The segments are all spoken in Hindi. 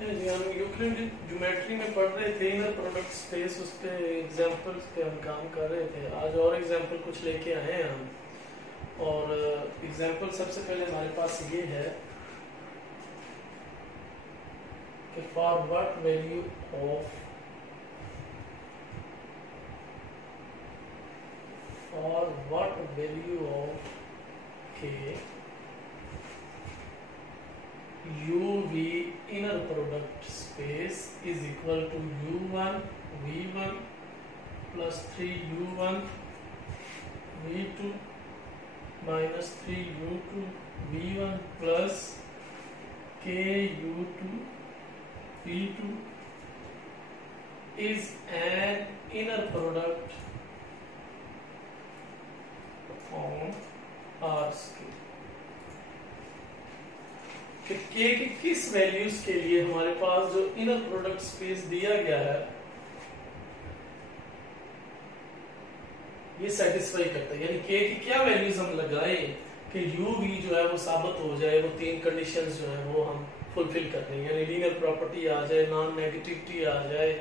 जी हम यूक्लिड ज्योमेट्री में पढ़ रहे थे इनर प्रोडक्ट स्पेस, उस पे एग्जांपल्स पे हम काम कर रहे थे। आज और एग्जांपल कुछ लेके आए हैं हम, और एग्जांपल सबसे पहले हमारे पास ये है कि फॉर व्हाट वैल्यू ऑफ के UV inner product space is equal to U1 V1 plus 3U1 V2 minus 3U2 V1 plus KU2 V2 is an inner product on R scale। कि K के किस वैल्यूज के लिए हमारे पास जो इनर प्रोडक्ट स्पेस दिया गया है ये सेटिस्फाई करता है, यानी K की क्या वैल्यूज हम लगाए कि UV जो है वो साबित हो जाए, वो तीन कंडीशंस जो है वो हम फुलफिल कर रहे हैं, यानी लीनियर प्रॉपर्टी आ जाए, नॉन नेगेटिविटी आ जाए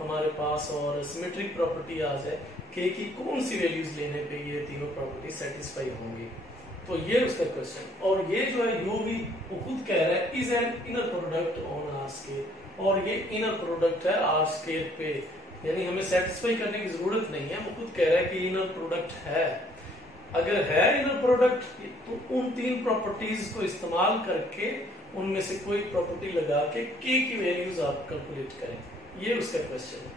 हमारे पास और सिमेट्रिक प्रॉपर्टी आ जाए। K की कौन सी वैल्यूज लेने पे ये तीनों प्रॉपर्टी सेटिस्फाई होंगी, तो ये उसका क्वेश्चन। और ये जो है UV वो खुद कह रहा है is an inner product on R scale, और ये इनर प्रोडक्ट है आर स्केल पे, यानी हमें सेटिस्फाई करने की जरूरत नहीं है, वो खुद कह रहा है कि इनर प्रोडक्ट है। अगर है इनर प्रोडक्ट तो उन तीन प्रॉपर्टीज को इस्तेमाल करके उनमें से कोई प्रॉपर्टी लगा के K की वैल्यूज आप कैलकुलेट करें, ये उसका क्वेश्चन है।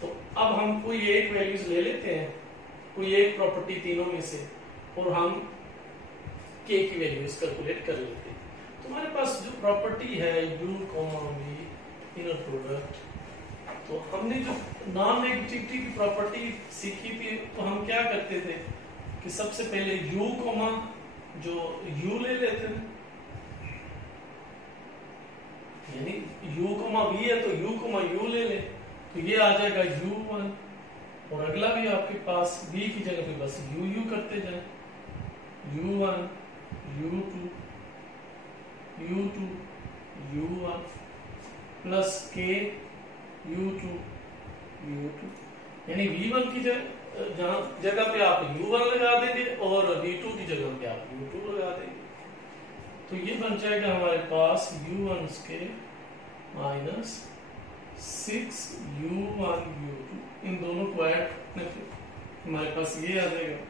तो अब हम कोई एक वैल्यूज ले लेते हैं, कोई एक प्रॉपर्टी तीनों में से, और हम K की वैल्यूज कैलकुलेट कर लेते हैं। तो हमारे पास जो प्रॉपर्टी है U, V इनर प्रोडक्ट, तो हमने जो नॉन नेगेटिविटी की प्रॉपर्टी सीखी थी तो हम क्या करते थे कि सबसे पहले U, जो U ले लेते हैं, यानी U, V है तो U, ले ले, तो ये आ जाएगा U1, और अगला भी आपके पास V की जगह पे बस U करते जाए, U1 U2 U1 plus K U2 यानी V1 की जगह पे आप U1 लगा देंगे और V2 की जगह पे आप U2 लगा देंगे, तो ये बन जाएगा हमारे पास U1 square minus 6U1 U2, इन दोनों को ऐड करने पे हमारे पास ये आ जाएगा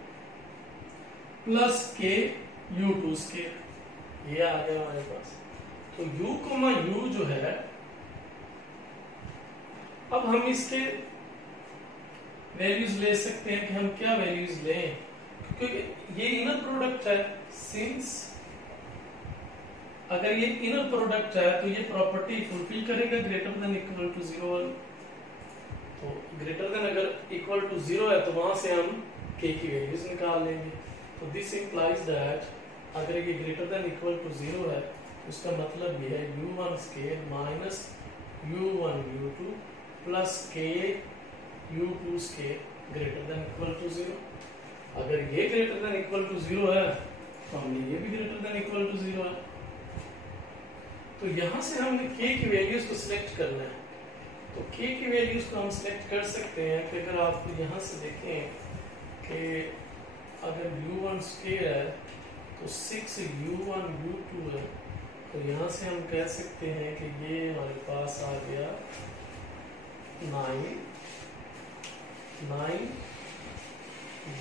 प्लस K U2 स्केयर, ये आ गया हमारे पास। तो U, जो है, अब हम इसके वैल्यूज ले सकते हैं कि हम क्या वैल्यूज लें, क्योंकि ये इनर प्रोडक्ट है। सिंस अगर ये इनर प्रोडक्ट है तो ये प्रॉपर्टी फुलफिल करेगा ग्रेटर देन इक्वल टू 0, तो ग्रेटर देन अगर इक्वल टू 0 है तो वहां से हम K की वैल्यूज निकाल लेंगे। तो दिस इंप्लाइज दैट अगर ये ग्रेटर देन इक्वल टू 0 है तो इसका मतलब ये है U1 square minus U1 U2 plus K U2 square greater than equal to 0। अगर ये ग्रेटर देन इक्वल टू 0 है तो हमने ये भी ग्रेटर देन इक्वल टू 0 है, तो यहां से हमने K की वैल्यूज को सिलेक्ट करना है। तो K की वैल्यूज को हम सिलेक्ट कर सकते हैं कि अगर आप यहां से देखें कि अगर U1 स्केयर है तो 6U1 U2 है, तो यहां से हम कह सकते हैं कि ये हमारे पास आ गया 9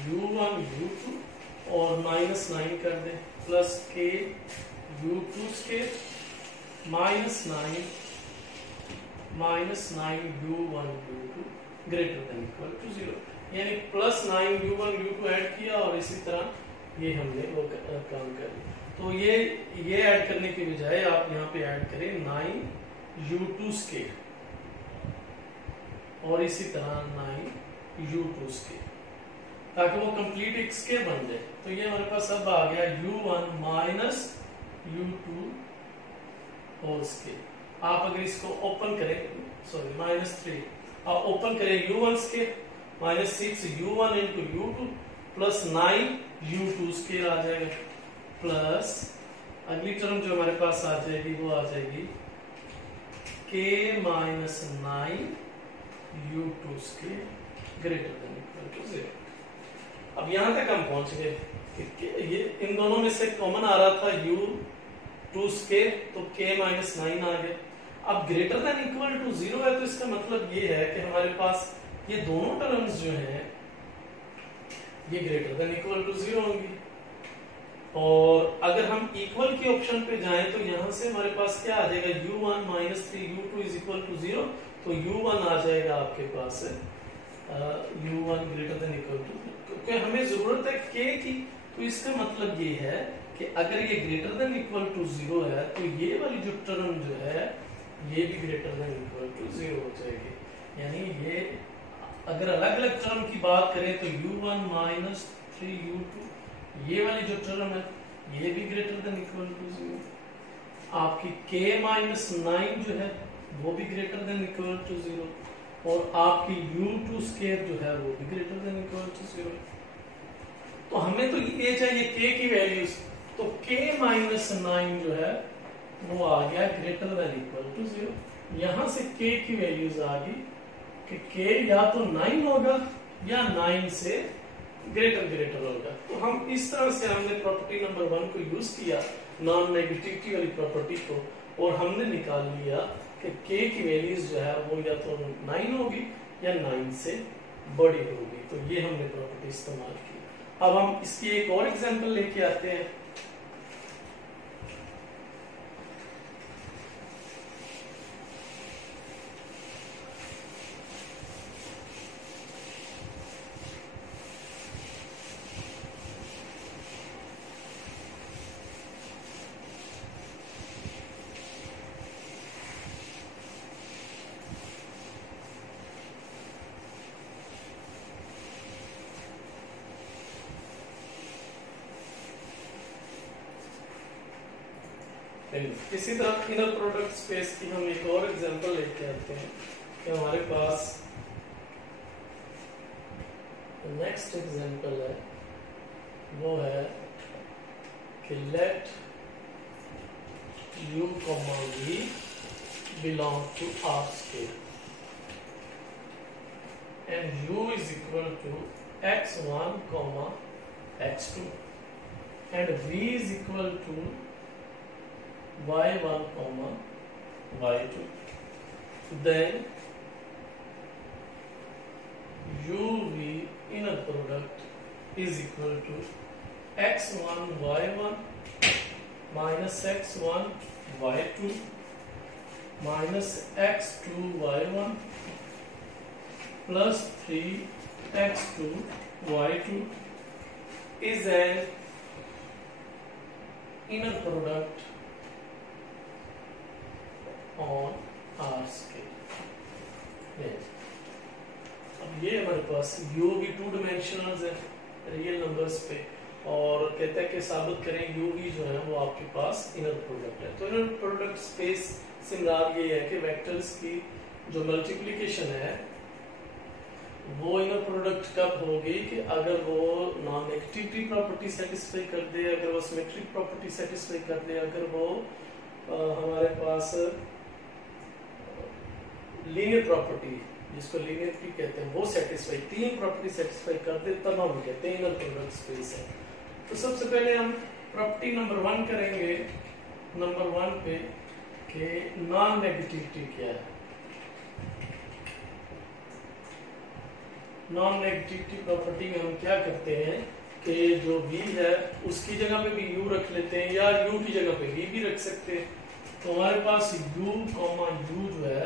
U1 U2 और माइनस 9 कर दें plus K U2 square minus 9 U1 U2 greater than equal to 0, यानी प्लस 9 U1 U2 ऐड किया और इसी तरह ये हमने वो काम कर लिया। तो ये ऐड करने के बजाय आप यहाँ पे ऐड करें 9 U2 स्केयर और इसी तरह 9 U2 स्केयर, ताकि वो कंप्लीट एक स्केयर बन जाए। तो ये हमारे पास अब आ गया U1 minus U2 whole square. आप अगर इसको ओपन करें, सॉरी -3, आप ओपन करें U1 square minus 6U1 into U2 plus 9U2 square आ जाएगा, प्लस अगली टर्म जो हमारे पास आ जाएगी वो आ जाएगी k minus 9 u2 square greater than equal to 0। अब यहां तक हम पहुंच गए कि ये इन दोनों में से कॉमन आ रहा था u2 स्केयर, तो k माइनस 9 आ गया। अब ग्रेटर देन इक्वल टू 0 है, तो इसका मतलब ये है कि हमारे पास ये दोनों टर्म्स जो हैं ये ग्रेटर देन इक्वल टू 0 होंगी। और अगर हम इक्वल के ऑप्शन पे जाएं तो यहां से हमारे पास क्या आ जाएगा, u1 minus 3 u2 is equal to 0, तो u1 आ जाएगा आपके पास u1 greater than equal to, क्योंकि हमें जरूरत है k की, तो इसका मतलब ये है कि अगर ये ग्रेटर देन इक्वल टू 0 है तो ये वाली जो टर्म जो है ये भी ग्रेटर देन इक्वल टू 0 हो जाएगी। यानी ये अगर अलग अलग टर्म की बात करें तो u1 माइनस 3 u2 ये वाली जो टर्म है ये भी ग्रेटर देन इक्वल टू 0। आपकी k माइनस 9 जो है वो भी ग्रेटर देन इक्वल टू 0, और आपकी u2 स्केयर जो है वो भी ग्रेटर देन इक्वल टू 0। तो हमें तो ये चाहिए k की वैल्यूज, तो k माइनस 9 जो है वो आ गया ग्रेटर देन इक्वल टू 0। यहां से k की वैल्यूज आ गई कि k या तो 9 होगा या 9 से ग्रेटर होगा। तो हम इस तरह से हमने प्रॉपर्टी नंबर 1 को यूज किया, नॉन नेगेटिविटी वाली प्रॉपर्टी को, और हमने निकाल लिया कि k की वैल्यूज जो है वो या तो 9 होगी या 9 से बड़ी होगी। तो ये हमने प्रॉपर्टी इस्तेमाल की। अब हम इसकी एक और एग्जांपल लेके आते हैं। इसी तरह इनर प्रोडक्ट स्पेस की हम एक और एग्जांपल लेके आते हैं कि हमारे पास नेक्स्ट एग्जांपल है वो है कि late u, v belong to R scale and u is equal to x1, x2 and v is equal to y1, y2, then uv inner product is equal to x1 y1 minus x1 y2 minus x2 y1 plus 3x2 y2 is an inner product on R scale। अब ये हमारे पास u भी 2 डायमेंशनल्स है रियल नंबर्स पे, और कहता है कि साबित करें u v जो है वो आपके पास इनर प्रोडक्ट है। तो इनर प्रोडक्ट स्पेस से मुराद ये है कि वेक्टर्स की जो मल्टीप्लिकेशन है वो इनर प्रोडक्ट कब होगी कि अगर वो नॉन नेगेटिविटी प्रॉपर्टी सेटिस्फाई कर दे, अगर वो सिमेट्रिक प्रॉपर्टी सेटिस्फाई कर दे, अगर वो हमारे पास लीनियर प्रॉपर्टी जिसको लीनियरिटी कहते हैं वो सेटिस्फाई, 3 प्रॉपर्टी सेटिस्फाई कर दे तब हम कहते हैं इनर प्रोडक्ट स्पेस है। तो सबसे पहले हम प्रॉपर्टी नंबर 1 करेंगे नंबर 1 पे कि नॉन नेगेटिविटी क्या है। नॉन नेगेटिविटी प्रॉपर्टी में हम क्या करते हैं कि जो v है उसकी जगह पे भी u रख लेते हैं, या u की जगह पे v भी रख सकते हैं। तो हमारे पास u, u जो है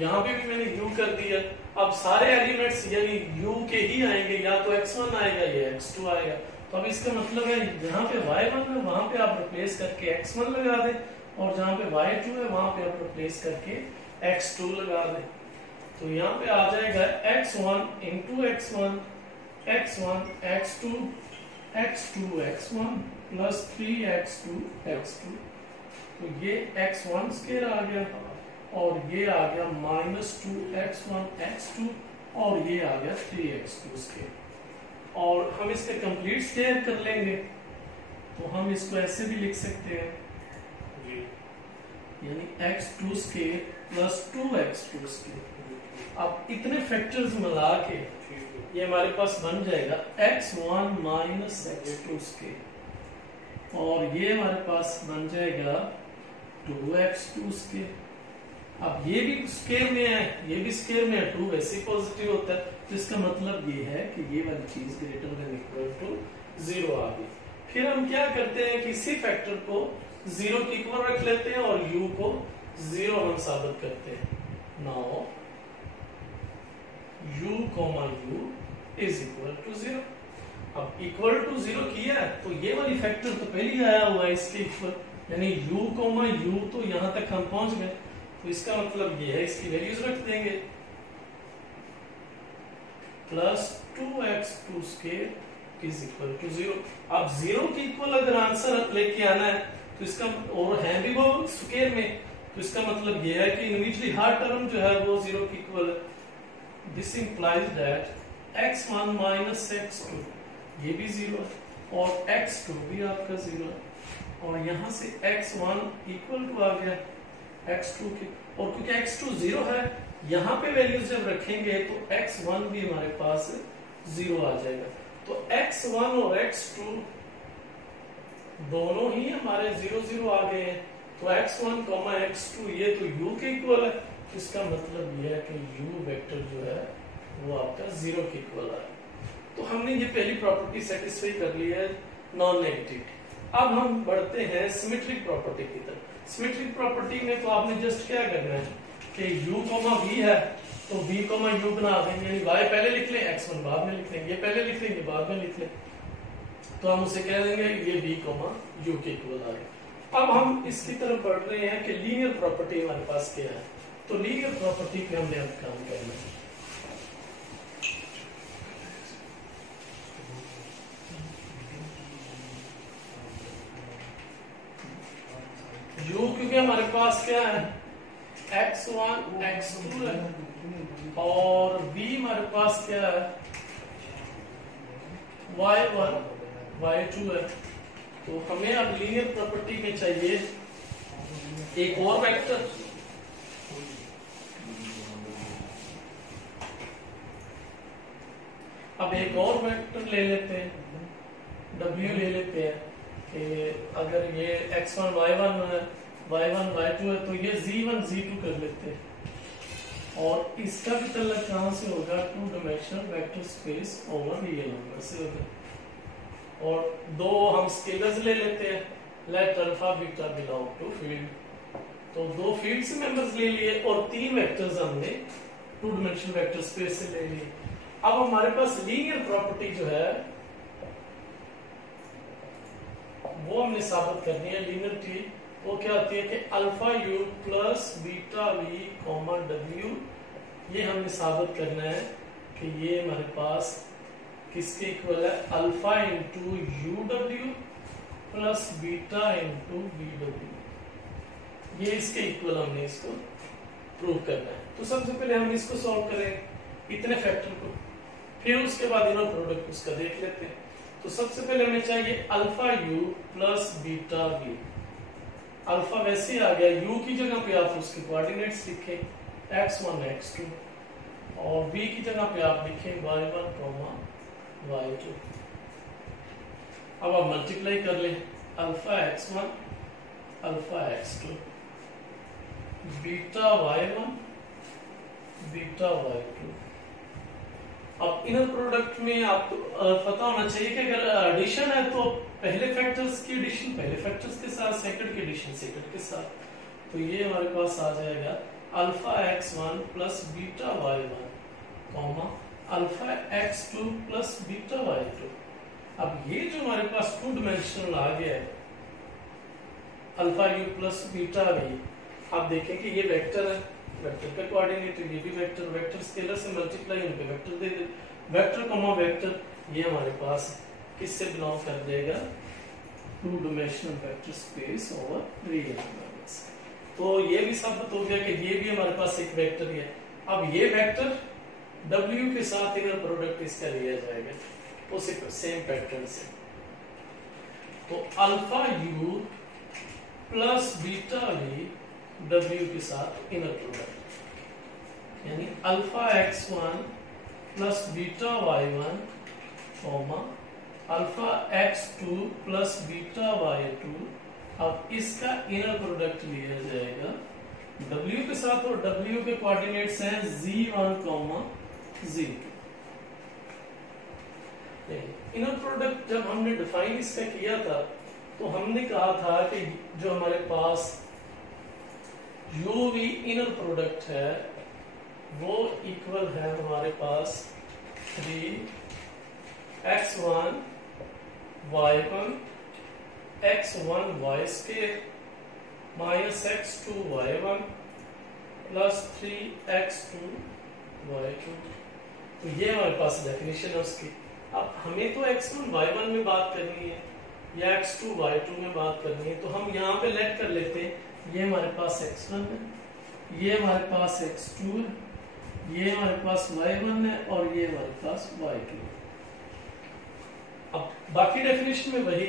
यहाँ पे भी मैंने u कर दिया। अब सारे एलिमेंट्स यानी u के ही आएंगे, या तो x1 आएगा या x2 आएगा। तो अब इसका मतलब है जहाँ पे y1 है वहां पे आप रिप्लेस करके x1 लगा दें, और जहाँ पे y2 है वहां पे आप रिप्लेस करके x2 लगा दें। तो यहाँ पे आ जाएगा x1 into x1 x2 x2 x1 plus 3x2 x2। तो ये x1 स्क्वायर आ गया, और ये आ गया -2x1 x2, और ये आ गया 3x2 स्क्वायर। और हम इसके कंप्लीट स्क्वायर कर लेंगे तो हम इसको ऐसे भी लिख सकते हैं यानी x2 square plus 2x2 square. अब इतने फैक्टर्स मिला के ये हमारे पास बन जाएगा x1 माइनस x2 स्केयर, और ये हमारे पास बन जाएगा 2x2 स्केयर। अब ये भी स्केयर में है, ये भी स्केयर में है, 2 वैसे ही पॉजिटिव होता है, तो इसका मतलब ये है कि ये वाली चीज ग्रेटर देन इक्वल टू 0 आ गई। फिर हम क्या करते हैं कि इसी फैक्टर को 0 के इक्वल रख लेते हैं और u को 0 हम साबित करते हैं। Now u, is equal to 0। अब इक्वल टू 0 किया है तो ये वाली फैक्टर तो पहले ही आया हुआ है इसके इक्वल, यानी u, तो यहां तक हम पहुंच गए, तो इसका मतलब ये है इसकी वैल्यूज रख देंगे plus 2x2 square is equal to 0। अब 0 के इक्वल अगर आंसर लेके आना है तो इसका, और है भी वो स्क्वायर में, तो इसका मतलब ये है कि इनविजिटली हर टर्म जो है वो 0 के इक्वल है। This implies that x1 minus x2 ये भी 0 है और x2 भी आपका 0 है, और यहां से x1 इक्वल टू आ गया x2 के, और क्योंकि x2 0 है यहां पे वैल्यूज जब रखेंगे तो x1 भी हमारे पास 0 आ जाएगा। तो x1 और x2 दोनों ही हमारे 0 0 आ गए हैं, तो x1, x2 ये तो u के इक्वल है, इसका मतलब ये है कि u वेक्टर जो है वो आपका 0 के इक्वल है। तो हमने ये पहली प्रॉपर्टी सेटिस्फाई कर ली है नॉन नेगेटिव। अब हम बढ़ते हैं सिमेट्रिक प्रॉपर्टी की तरफ। सिमेट्रिक प्रॉपर्टी में तो आपने जस्ट क्या करना है कि u, v है तो v, u बना देंगे, यानी y पहले लिख लें, x1 बाद में लिख लेंगे, ये पहले लिख लेंगे बाद में लिख लें, तो हम उसे कह देंगे ये v, u के इक्वल आ गया। अब हम इसकी तरफ बढ़ रहे हैं कि लीनियर प्रॉपर्टी हमारे पास क्या है, तो लीनियर प्रॉपर्टी पे हमने अब काम करना है। u क्योंकि हमारे पास क्या है x1 x2 है और v हमारे पास क्या है y1 y2 है, तो हमें अब लीनियर प्रॉपर्टी में चाहिए एक और वेक्टर। अब एक और वेक्टर ले लेते हैं, w ले लेते हैं कि अगर ये x1 y1 है, y1 y2 है, तो ये z1 z2 कर लेते हैं, और इसका भी तल्लक कहां से होगा, 2 dimensional vector space over real number से होगा। और दो हम स्केलर्स ले लेते हैं, let alpha beta belong to field, तो दो फील्ड से मेंबर्स ले लिए और 3 वेक्टर्स हमने 2 डायमेंशनल वेक्टर स्पेस से ले लिए। अब हमारे पास लीनियर प्रॉपर्टी जो है वो हमने साबित करनी है। लीनियरिटी वो क्या होती है कि alpha u plus beta V comma W, ये हमने साबित करना है कि ये हमारे पास किसके इक्वल है, alpha into U W plus beta into V W, ये इसके इक्वल हमने इसको प्रूव करना है। तो सबसे पहले हम इसको सॉल्व करें इतने फैक्टर को, फिर उसके बाद इनर प्रोडक्ट उसका देख लेते हैं। तो सबसे पहले हमें चाहिए alpha u plus beta V. Alpha वैसे ही आ गया, u की जगह पे आप उसके कोऑर्डिनेट्स लिखें x1 x2, और v की जगह पे आप लिखें y1 y2। अब आप मल्टीप्लाई कर लें, alpha x1 alpha x2 beta y1 beta y2। अब इनर प्रोडक्ट में आपको पता होना चाहिए कि अगर एडिशन है तो पहले फैक्टर्स की एडिशन पहले फैक्टर्स के साथ, सेकंड की एडिशन सेकंड के साथ, तो ये हमारे पास आ जाएगा alpha x1 plus beta y1 comma alpha x2 plus beta y2। अब ये जो हमारे पास 2 डायमेंशनल आ गया है alpha u plus beta v, आप देखें कि ये वेक्टर है, वेक्टर का कोऑर्डिनेट ये भी वेक्टर, वेक्टर स्केलर से मल्टीप्लाई उनके वेक्टर दे दे, वेक्टर कॉमा वेक्टर, ये हमारे पास किससे बिलोंग कर देगा, 2 dimensional vector space over real numbers. तो ये भी साबित हो गया कि ये भी हमारे पास एक वेक्टर ही है। अब ये वेक्टर W के साथ इनर प्रोडक्ट इसका लिया जाएगा उसी सेम पैटर्न से, तो alpha u plus beta v W के साथ इनर प्रोडक्ट, यानी alpha x1 plus beta y1 comma alpha x2 plus beta y2। अब इसका इनर प्रोडक्ट लिया जाएगा W के साथ, और W के कोऑर्डिनेट्स हैं z1, z2। इनर प्रोडक्ट जब हमने डिफाइन इसका किया था तो हमने कहा था कि जो हमारे पास UV इनर प्रोडक्ट है वो इक्वल है हमारे पास 3x1 y1 x1 y square minus x2 y1 plus 3x2 y2। तो ये हमारे पास डेफिनेशन है उसकी। अब हमें तो x1 y1 में बात करनी है या x2 y2 में बात करनी है, तो हम यहाँ पे लेट कर लेते हैं। ये हमारे पास x1 है, ये हमारे पास x2 है, ये हमारे पास y1 है और ये हमारे पास y2 है। अब बाकी डेफिनेशन में वही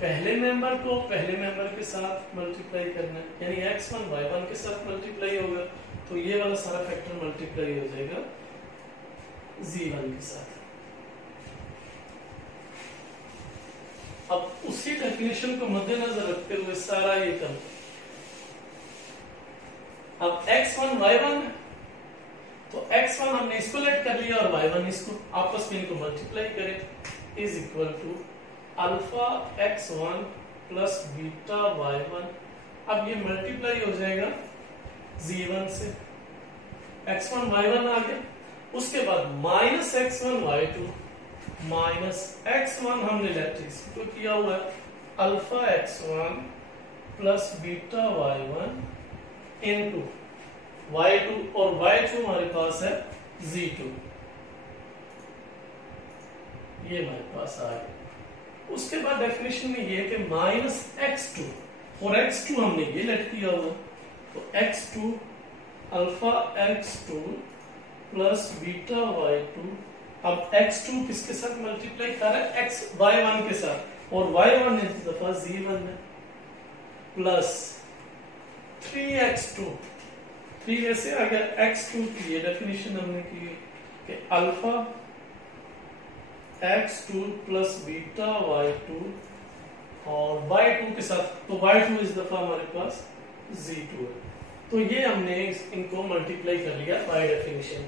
पहले मेंबर को पहले मेंबर के साथ मल्टीप्लाई करना है, यानी x1 y1 के साथ मल्टीप्लाई होगा तो ये वाला सारा फैक्टर मल्टीप्लाई हो जाएगा z1 के साथ। अब उसी डेफिनेशन को मद्देनजर रखते हुए सारा ये कर, अब x1 y1 तो x1 हमने इसको लेट कर लिया और y1 इसको, आपस में इनको मल्टीप्लाई करें is equal to alpha x1 plus beta y1। अब ये मल्टीप्लाई हो जाएगा z1 से, x1 y1 आ गया। उसके बाद minus x1 y2 minus x1 हमने लेट इसको किया हुआ है alpha x1 plus beta y1 into y2, और y2 हमारे पास है z2, ये हमारे पास आ गया। उसके बाद डेफिनेशन में ये है कि माइनस x2 और x2 हमने ये लेट किया हुआ, तो x2 alpha x2 plus beta y2। अब x2 किसके साथ मल्टीप्लाई कर रहा है, y1 के साथ, और y1 इस दफा z1 है, प्लस 3x2, 3 वैसे आ गया x2 की ये डेफिनेशन हमने की कि alpha x2 plus beta y2 और y2 के साथ, तो y2 इस दफा हमारे पास z2 है। तो ये हमने इनको मल्टीप्लाई कर लिया बाय डेफिनेशन।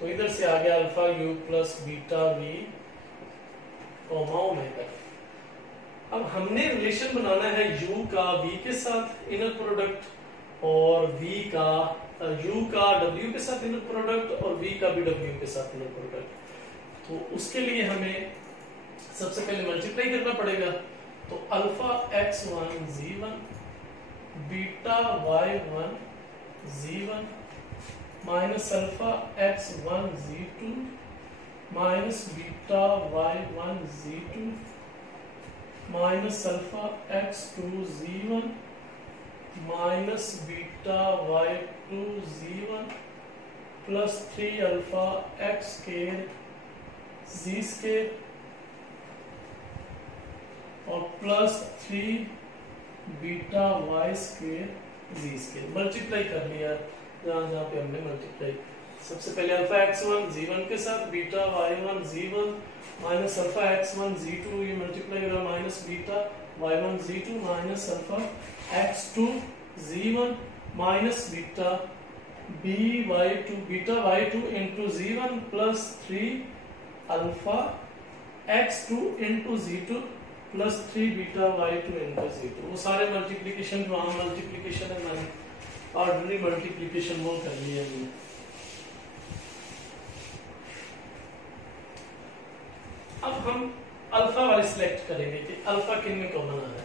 तो इधर से आ गया alpha u plus beta v omega. अब हमने रिलेशन बनाना है u का v के साथ इनर प्रोडक्ट और v का u का w के साथ इनर प्रोडक्ट और v का भी w के साथ इनर प्रोडक्ट। तो उसके लिए हमें सबसे पहले मल्टीप्लाई करना पड़ेगा, तो alpha x1 z1 beta y1 z1 minus alpha x1 z2 minus beta y1 z2 minus alpha x2 z1 minus beta y2 z1 plus 3 alpha x square z square और plus 3 beta y square z square. Multiply कर लिया जहां पे हमने मल्टीप्लाई, सबसे पहले अल्फा x1 z1 के साथ beta y1 z1 minus alpha x1 z2, ये मल्टीप्लाई करा minus beta y1 z2 minus alpha x2 z1 minus beta by2 beta y2 into z1 plus 3 alpha x2 into z2 plus 3 beta y2 into z2। वो सारे मल्टीप्लीकेशन जो आम मल्टीप्लीकेशन है मैंने ऑर्डिनरी मल्टीप्लीकेशन वो कर लिया हमने। अब हम अल्फा वाले सिलेक्ट करेंगे कि अल्फा किन में कॉमन आ रहा है।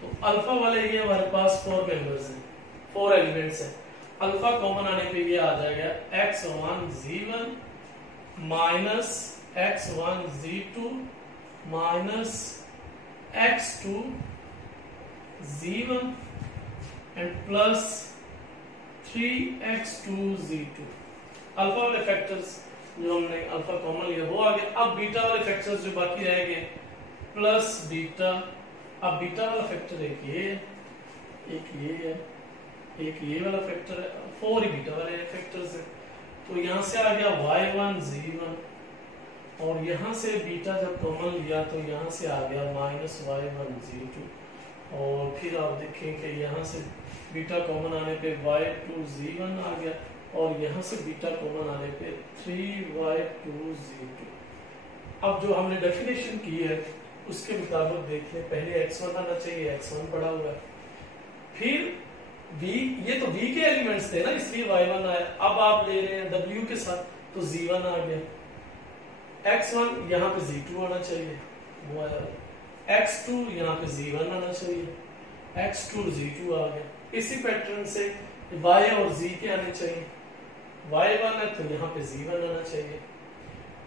तो अल्फा वाले ये हमारे पास 4 मेंबर्स हैं, 4 एलिमेंट्स हैं। अल्फा कॉमन आने पे ये आ जाएगा x1 z1 minus x1 z2 minus x2 z1 and plus 3x2 z2। Alpha वाले फैक्टर्स जो हमने अल्फा कॉमन लिया वो आ गया। अब बीटा वाले फैक्टर्स जो बाकी रह गए प्लस बीटा, अब बीटा वाला फैक्टर एक ये एक ये है, एक ये वाला फैक्टर है, 4 ही बीटा वाले फैक्टर्स है। तो यहाँ से आ गया y1 z1, और यहाँ से बीटा जब कॉमन लिया तो यहाँ से आ गया -y1 z2, और फिर आप देखें कि यहाँ से बीटा कॉमन आने पे y2 z1 आ गया, और यहाँ से बीटा कॉमन आने पे 3y2 z2। अब जो हमने डेफिनेशन की है उसके मुताबिक देख लें, पहले x1 आना चाहिए, x1 पड़ा हुआ है, फिर v, ये तो v के एलिमेंट्स थे ना इसलिए y1 आया। अब आप ले रहे हैं w के साथ तो z1 आ गया, x1 यहाँ पे z2 आना चाहिए, वो आया, x2 यहाँ पे z1 आना चाहिए, x2 z2 आ गया। इसी पैटर्न से y और z के आने चाहिए, y1 है तो यहाँ पे z1 आना चाहिए,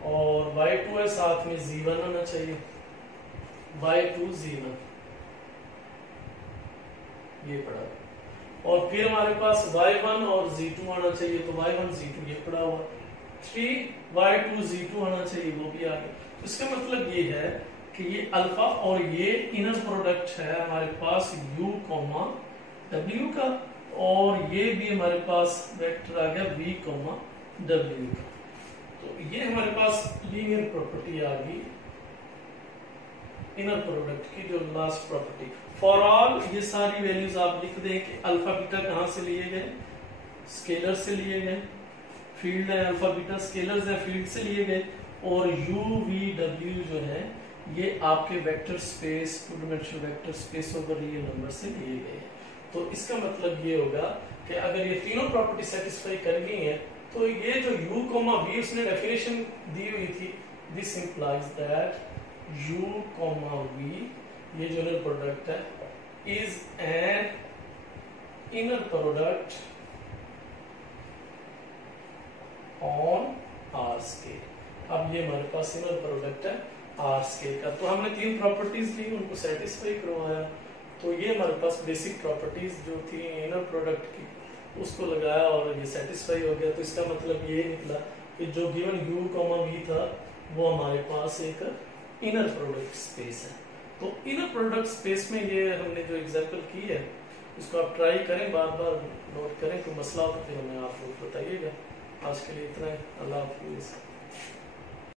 और y2 है साथ में z1 आना चाहिए, y2 z1 ये पड़ा, और फिर हमारे पास y1 और z2 आना चाहिए, तो y1 z2 ये पड़ा हुआ, 3y2 z2 आना चाहिए, वो भी आ गया। तो इसका मतलब ये है कि ये अल्फा और ये इनर प्रोडक्ट है हमारे पास u, w का, और ये भी हमारे पास वेक्टर आ गया v, w का। तो ये हमारे पास लीनियर प्रॉपर्टी आ गई इनर प्रोडक्ट की, जो लास्ट प्रॉपर्टी। फॉर ऑल ये सारी वैल्यूज आप लिख दें कि अल्फा बीटा कहाँ से लिए गए, स्केलर से लिए गए, फील्ड है अल्फा बीटा, स्केलर्स है फील्ड से लिए गए, और u, v, w जो है ये आपके vector space, two dimensional vector space over real number से लिए गए। तो इसका मतलब ये होगा कि अगर ये तीनों प्रॉपर्टी सेटिस्फाई कर गई है तो ये जो u, v उसने डेफिनेशन दी हुई थी, this implies that u, v ये जो इनर प्रोडक्ट है is an inner product on R scale. अब ये हमारे पास इनर प्रोडक्ट है आर स्केल का। तो हमने 3 प्रॉपर्टीज ली, उनको सेटिस्फाई करवाया, तो ये हमारे पास बेसिक प्रॉपर्टीज जो थी इनर प्रोडक्ट की उसको लगाया और ये सेटिस्फाई हो गया। तो इसका मतलब ये निकला कि जो गिवन u, v था वो हमारे पास एक इनर प्रोडक्ट स्पेस है। तो इनर प्रोडक्ट स्पेस में ये हमने जो एग्जांपल की है उसको आप ट्राई करें, बार बार नोट करें, तो मसला हो तो फिर हमें आप बताइएगा। आज के लिए इतना है, अल्लाह हाफिज़।